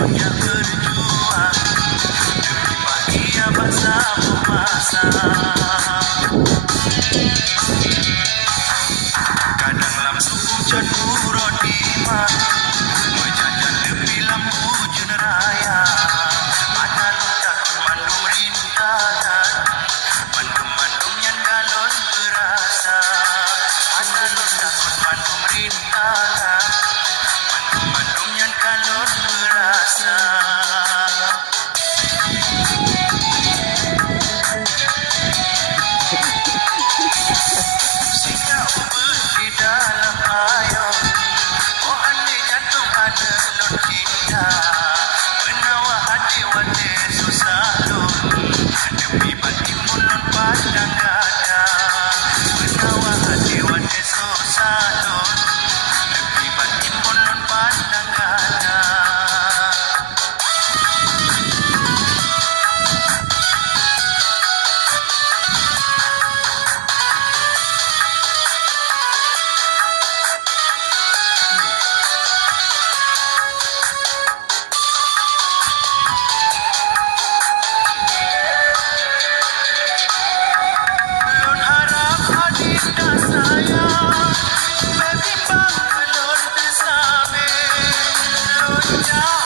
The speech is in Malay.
yang berjuang demi bahagia bangsa bermasa. Kadang lampu hujan buron ima, berjajan lebih lampu jun raya. Ada luka mandung rintangan, mandung-mandung yang galon berasa. Ada luka mandung rintangan, mandung-mandung yang galon berasa. Singgah ubah di dalam air, oh andai jantung ada non cinta, menawar hati wate susah lun, demi bagi mulun pandang gada. Menawar hati wate susah lun, demi bagi mulun pandang gada. Lun harap adinda sayang, baby bang lun bersama. Lun jauh